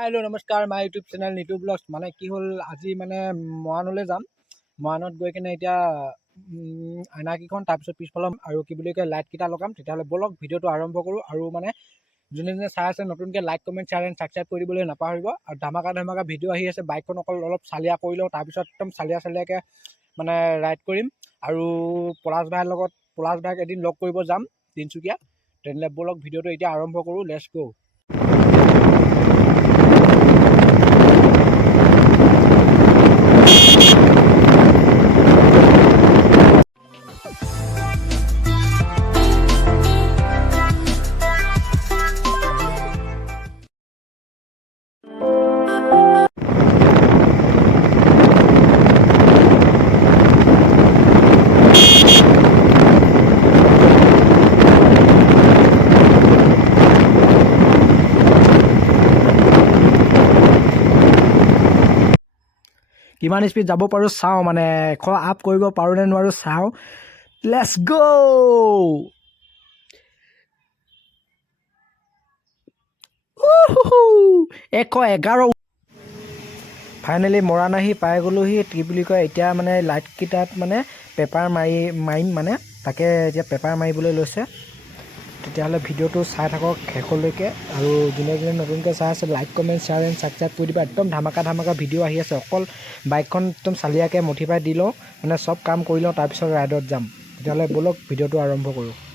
Hello नमस्कार my YouTube channel निटू blogs মানে কি হ'ল আজি মানে মৰাণলৈ যাম মৰাণত গৈ কিনে এতিয়া আইনাকিখন তাৰপিছত পিছফালৰ আৰু কি বুলি কয় লাইটকেইটা লগাম তেতিয়াহ'লে বলক ভিডিঅ'টো আৰম্ভ কৰোঁ আৰু মানে যোনে যোনে চাই আছে নতুনকৈ like comment share and subscribe কৰি দিবলৈ নাপাহৰিব আৰু ধামাকা ভিডিঅ' আহি আছে বাইকখন অকল অলপ চালিয়া কৰি লওঁ তাৰপিছত একদম চালিয়াকৈ মানে ৰাইড কৰিম আৰু পলাশ ভাইক এদিন লগ কৰিব যাম তিনিচুকীয়া তেনেহ'লে বলক ভিডিঅ'টো এতিয়া আৰম্ভ কৰোঁ লেটছ গো। কিমান স্পীড যাব পাৰোঁ চাওঁ মানে 100 আপ কৰিব পাৰোঁ নে নোৱাৰোঁ চাওঁ লেটছ গো। 111 ফাইনেলি মৰাণ আহি পাই গ'লোহি কি বুলি কয় এতিয়া মানে লাইটকেইটাত মানে পেপাৰ মাৰিম মানে তাকে এতিয়া পেপাৰ মাৰিবলৈ লৈছে তেতিয়াহ'লে ভিডিঅ'টো চাই থাকক শেষলৈকে আৰু যোনে যোনে নতুনকৈ চাই আছে like comment share and subscribe কৰি দিবা। একদম ধামাকা ভিডিঅ' আহি আছে অকল বাইকখন একদম চালিয়াকৈ মডিফাই দি লওঁ মানে চব কাম কৰি লওঁ তাৰপিছত ৰাইডত যাম তেতিয়াহ'লে ব'লক ভিডিঅ'টো আৰম্ভ কৰোঁ।